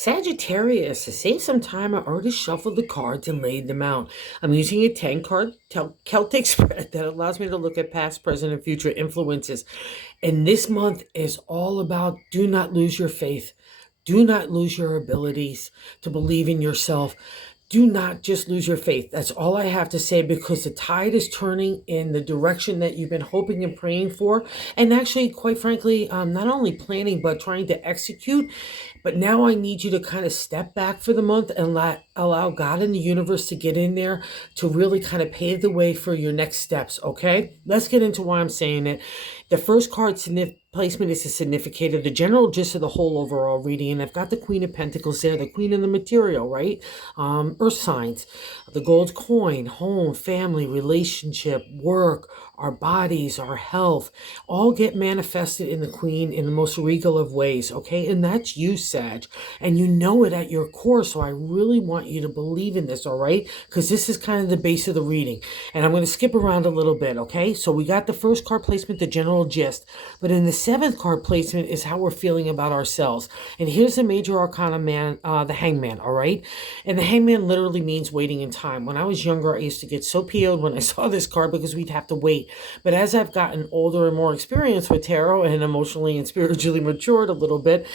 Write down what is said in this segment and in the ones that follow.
Sagittarius, to save some time, I already shuffled the cards and laid them out. I'm using a 10 card Celtic spread that allows me to look at past, present, and future influences. And this month is all about do not lose your faith. Do not lose your abilities to believe in yourself. Do not just lose your faith. That's all I have to say, because the tide is turning in the direction that you've been hoping and praying for. And actually, quite frankly, not only planning, but trying to execute. But now I need you to kind of step back for the month and allow God and the universe to get in there to really kind of pave the way for your next steps, okay? Let's get into why I'm saying it. The first card placement is a significator, the general gist of the whole overall reading. And I've got the Queen of Pentacles there, the Queen of the material, right? Earth signs, the gold coin, home, family, relationship, work, our bodies, our health, all get manifested in the Queen in the most regal of ways, okay? And that's you, Sag. And you know it at your core, so I really want you to believe in this, all right? Because this is kind of the base of the reading. And I'm going to skip around a little bit, okay? So we got the first card placement, the general gist. But in the seventh card placement is how we're feeling about ourselves. And here's the major arcana man, the hangman, all right? And the hangman literally means waiting in time. When I was younger, I used to get so PO'd when I saw this card because we'd have to wait. But as I've gotten older and more experienced with tarot and emotionally and spiritually matured a little bit,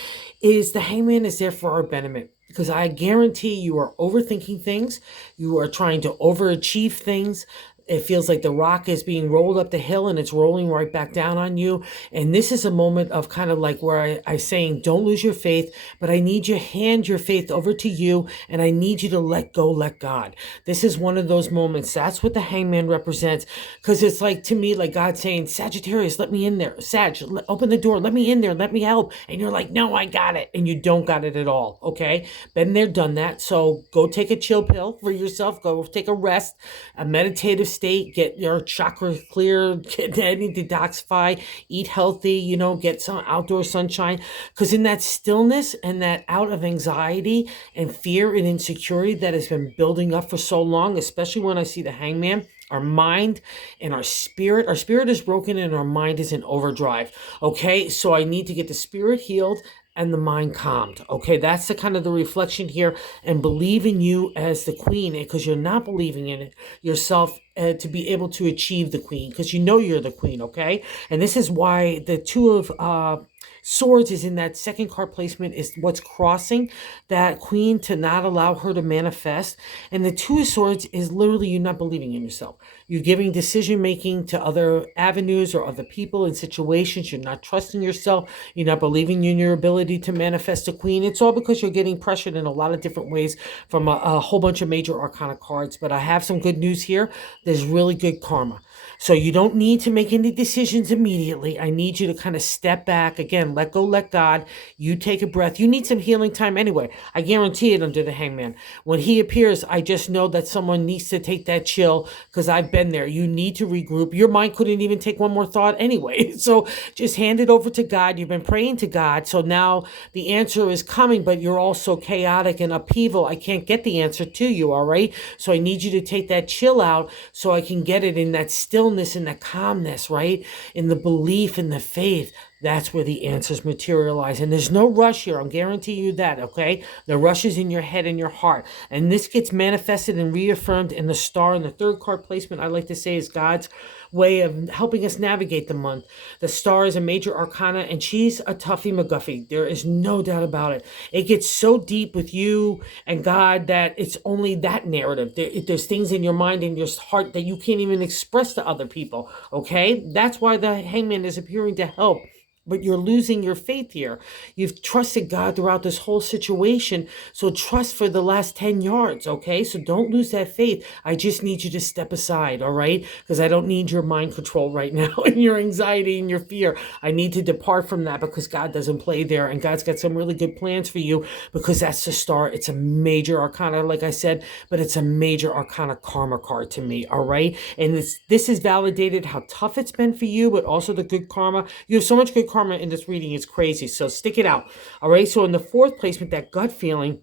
is the hangman is there for our benefit. Because I guarantee you are overthinking things. You are trying to overachieve things. It feels like the rock is being rolled up the hill and it's rolling right back down on you. And this is a moment of kind of like where I'm saying, don't lose your faith, but I need you to hand your faith over to you. And I need you to let go, let God. This is one of those moments. That's what the hangman represents. Because it's like, to me, like God saying, Sagittarius, let me in there. Sag, open the door. Let me in there. Let me help. And you're like, no, I got it. And you don't got it at all. Okay. Been there, done that. So go take a chill pill for yourself. Go take a rest, a meditative state, get your chakra clear, get any detoxify, eat healthy, get some outdoor sunshine. Because in that stillness and that out of anxiety and fear and insecurity that has been building up for so long, especially when I see the hangman, our mind and our spirit is broken and our mind is in overdrive. Okay, so I need to get the spirit healed and the mind calmed. Okay, that's the kind of the reflection here, and believe in you as the queen, because you're not believing in it yourself to be able to achieve the queen, because you know you're the queen. Okay, and this is why the two of swords is in that second card placement, is what's crossing that queen to not allow her to manifest. And the two of swords is literally you not believing in yourself. You're giving decision making to other avenues or other people and situations. You're not trusting yourself. You're not believing in your ability to manifest a queen. It's all because you're getting pressured in a lot of different ways from a whole bunch of major arcana cards. But I have some good news here. There's really good karma. So you don't need to make any decisions immediately. I need you to kind of step back. Again, let go, let God. You take a breath. You need some healing time anyway. I guarantee it under the hangman. When he appears, I just know that someone needs to take that chill, because I've been there. You need to regroup. Your mind couldn't even take one more thought anyway. So just hand it over to God. You've been praying to God. So now the answer is coming, but you're also chaotic and upheaval. I can't get the answer to you, all right? So I need you to take that chill out so I can get it in that stillness and that calmness, right? In the belief, in the faith. That's where the answers materialize. And there's no rush here. I'm guaranteeing you that, okay? The rush is in your head and your heart. And this gets manifested and reaffirmed in the star. And the third card placement, I like to say, is God's way of helping us navigate the month. The star is a major arcana, and she's a toughie McGuffey. There is no doubt about it. It gets so deep with you and God that it's only that narrative. There's things in your mind and your heart that you can't even express to other people, okay? That's why the hangman is appearing to help. But you're losing your faith here. You've trusted God throughout this whole situation. So trust for the last 10 yards, okay? So don't lose that faith. I just need you to step aside, all right? Because I don't need your mind control right now and your anxiety and your fear. I need to depart from that, because God doesn't play there. And God's got some really good plans for you, because that's the star. It's a major arcana, like I said, but it's a major arcana karma card to me, all right? And this is validated how tough it's been for you, but also the good karma. You have so much good karma in this reading. Is crazy. So stick it out. All right. So in the fourth placement, that gut feeling,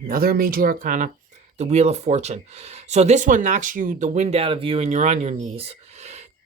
another major arcana, the Wheel of Fortune. So this one knocks you the wind out of you and you're on your knees.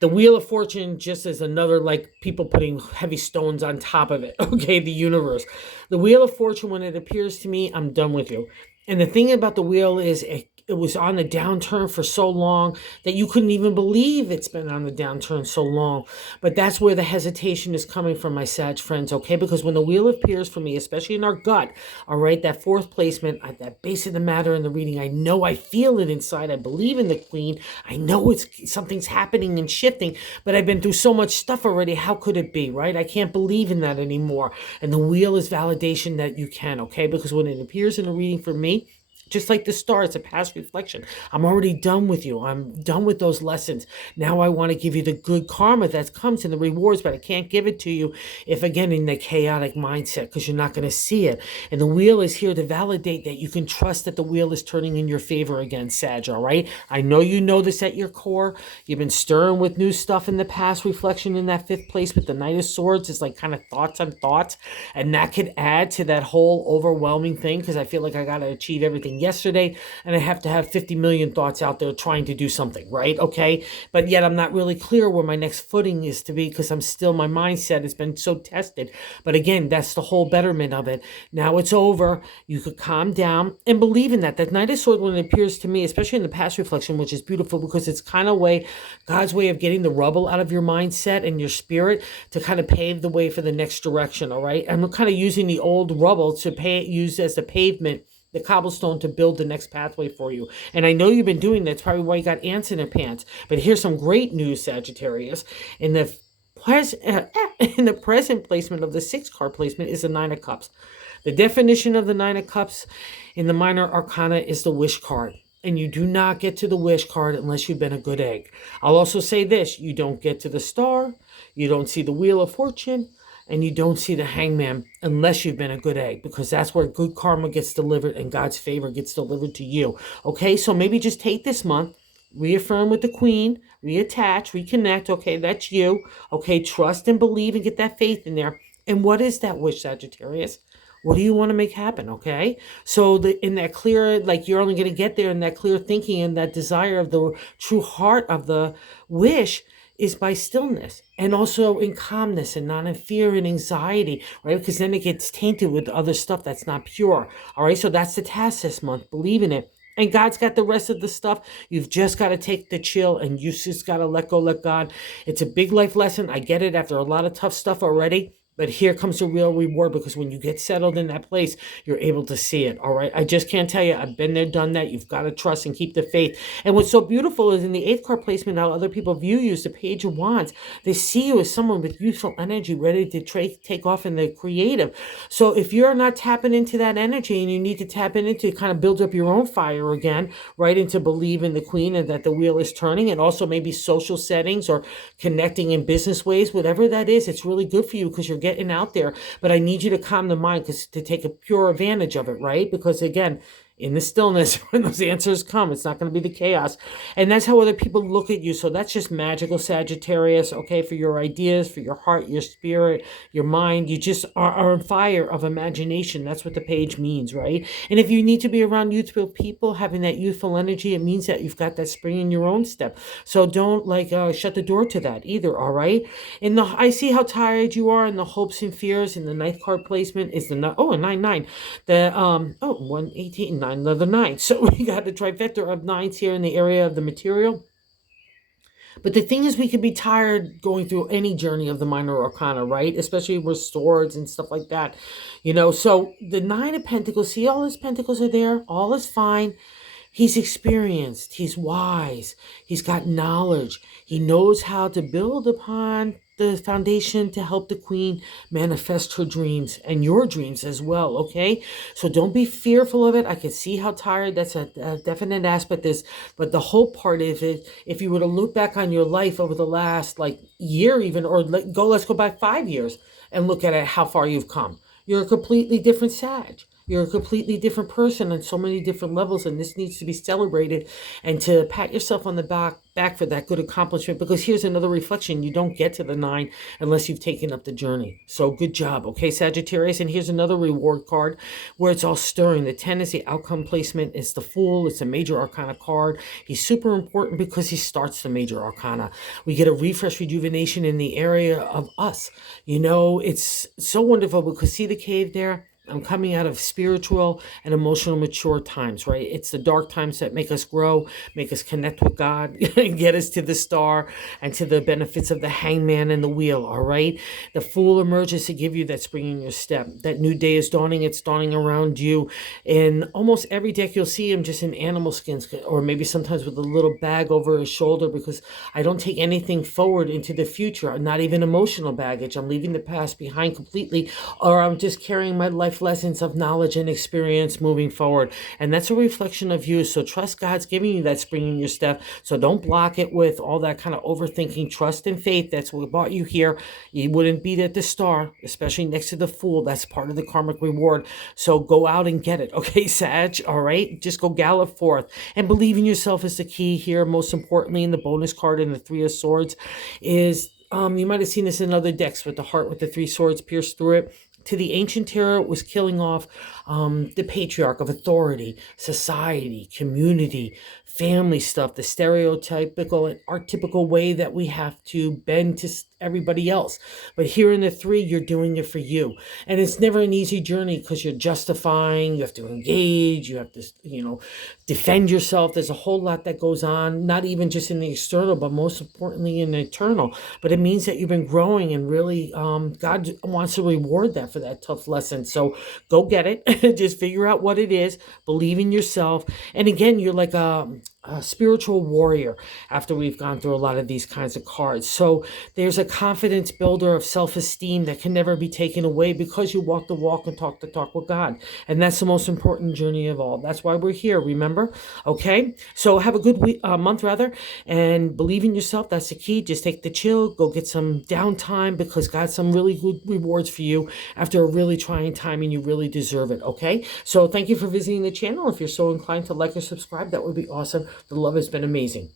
The Wheel of Fortune just is another, like, people putting heavy stones on top of it. Okay, the universe. The Wheel of Fortune, when it appears to me, I'm done with you. And the thing about the wheel is it was on the downturn for so long that you couldn't even believe it's been on the downturn so long. But that's where the hesitation is coming from, my Sag friends, okay? Because when the wheel appears for me, especially in our gut, all right, that fourth placement, at that base of the matter in the reading, I know, I feel it inside. I believe in the queen. I know something's happening and shifting, but I've been through so much stuff already. How could it be, right? I can't believe in that anymore. And the wheel is validation that you can, okay? Because when it appears in a reading for me, just like the star, it's a past reflection. I'm already done with you. I'm done with those lessons. Now I want to give you the good karma that comes in the rewards, but I can't give it to you if, again, in the chaotic mindset, because you're not going to see it. And the wheel is here to validate that you can trust that the wheel is turning in your favor again, Sag, all right? I know this at your core. You've been stirring with new stuff in the past, reflection in that fifth place with the Knight of Swords is like kind of thoughts on thoughts. And that could add to that whole overwhelming thing, because I feel like I got to achieve everything yesterday and I have to have 50 million thoughts out there trying to do something, right? Okay. But yet I'm not really clear where my next footing is to be, because my mindset has been so tested. But again, that's the whole betterment of it. Now it's over. You could calm down and believe in that. That Knight of Swords, when it appears to me, especially in the past reflection, which is beautiful because it's kind of God's way of getting the rubble out of your mindset and your spirit to kind of pave the way for the next direction. All right. I'm kind of using the old rubble to use as the pavement, the cobblestone, to build the next pathway for you. And I know you've been doing that. That's probably why you got ants in their pants. But here's some great news, Sagittarius. In the present placement of the 6-card placement is the 9 of Cups. The definition of the 9 of Cups in the minor arcana is the wish card. And you do not get to the wish card unless you've been a good egg. I'll also say this. You don't get to the star. You don't see the Wheel of Fortune. And you don't see the Hangman unless you've been a good egg, because that's where good karma gets delivered and God's favor gets delivered to you. Okay, so maybe just take this month, reaffirm with the Queen, reattach, reconnect. Okay, that's you. Okay, trust and believe and get that faith in there. And what is that wish, Sagittarius? What do you want to make happen? Okay, so in that clear, like, you're only going to get there in that clear thinking and that desire of the true heart of the wish is by stillness, and also in calmness and not in fear and anxiety, right? Because then it gets tainted with other stuff that's not pure. All right, so that's the task this month. Believe in it. And God's got the rest of the stuff. You've just got to take the chill, and you just got to let go, let God. It's a big life lesson. I get it after a lot of tough stuff already. But here comes the real reward, because when you get settled in that place, you're able to see it, all right? I just can't tell you. I've been there, done that. You've got to trust and keep the faith. And what's so beautiful is in the 8th card placement, how other people view you as the Page of Wands. They see you as someone with youthful energy, ready to take off in the creative. So if you're not tapping into that energy, and you need to tap into kind of build up your own fire again, right, and to believe in the Queen and that the wheel is turning, and also maybe social settings or connecting in business ways, whatever that is, it's really good for you because you're getting out there. But I need you to calm the mind to take a pure advantage of it, right? Because again, in the stillness, when those answers come, it's not going to be the chaos. And that's how other people look at you. So that's just magical, Sagittarius, okay, for your ideas, for your heart, your spirit, your mind. You just are on fire of imagination. That's what the page means, right? And if you need to be around youthful people, having that youthful energy, it means that you've got that spring in your own step. So don't shut the door to that either, all right? I see how tired you are, and the hopes and fears in the 9th card placement is a 9-9. The 118, 9, another 9. So we got the trifecta of 9s here in the area of the material. But the thing is, we could be tired going through any journey of the minor arcana, right? Especially with swords and stuff like that. So the 9 of Pentacles, see, all his pentacles are there. All is fine. He's experienced. He's wise. He's got knowledge. He knows how to build upon the foundation to help the Queen manifest her dreams and your dreams as well, okay? So don't be fearful of it. I can see how tired. That's a definite aspect. But the whole part of it, if you were to look back on your life over the last year even, or let's go back 5 years and look at it, how far you've come. You're a completely different Sag. You're a completely different person on so many different levels, and this needs to be celebrated, and to pat yourself on the back for that good accomplishment, because here's another reflection: you don't get to the 9 unless you've taken up the journey. So good job, okay, Sagittarius. And here's another reward card where it's all stirring. The 10 is the outcome placement. It's the Fool. It's a major arcana card. He's super important because he starts the major arcana. We get a refresh, rejuvenation in the area of us. You know, it's so wonderful because see the cave there? I'm coming out of spiritual and emotional mature times, right? It's the dark times that make us grow, make us connect with God, and get us to the star and to the benefits of the hangman and the wheel, all right? The Fool emerges to give you that spring in your step. That new day is dawning. It's dawning around you. In almost every deck, you'll see him just in animal skins, or maybe sometimes with a little bag over his shoulder, because I don't take anything forward into the future, not even emotional baggage. I'm leaving the past behind completely, or I'm just carrying my life lessons of knowledge and experience moving forward. And that's a reflection of you. So trust God's giving you that spring in your step. So don't block it with all that kind of overthinking. Trust and faith. That's what brought you here. You wouldn't be at the star, especially next to the Fool. That's part of the karmic reward. So go out and get it. Okay, Sag. All right. Just go gallop forth. And believe in yourself is the key here. Most importantly, in the bonus card in the 3 of Swords is, you might have seen this in other decks with the heart with the 3 swords pierced through it. To the ancient tarot, was killing off the patriarch of authority, society, community, family stuff, the stereotypical and archetypical way that we have to bend to everybody else. But here in the 3, you're doing it for you. And it's never an easy journey because you're justifying, you have to engage, you have to, defend yourself. There's a whole lot that goes on, not even just in the external, but most importantly in the internal. But it means that you've been growing, and really God wants to reward that for that tough lesson. So go get it. Just figure out what it is. Believe in yourself. And again, you're like a spiritual warrior after we've gone through a lot of these kinds of cards. So there's a confidence builder of self-esteem that can never be taken away because you walk the walk and talk the talk with God. And that's the most important journey of all. That's why we're here, remember? Okay? So have a good month, rather, and believe in yourself. That's the key. Just take the chill, go get some downtime, because God's some really good rewards for you after a really trying time, and you really deserve it, okay? So thank you for visiting the channel. If you're so inclined to like or subscribe, that would be awesome. The love has been amazing.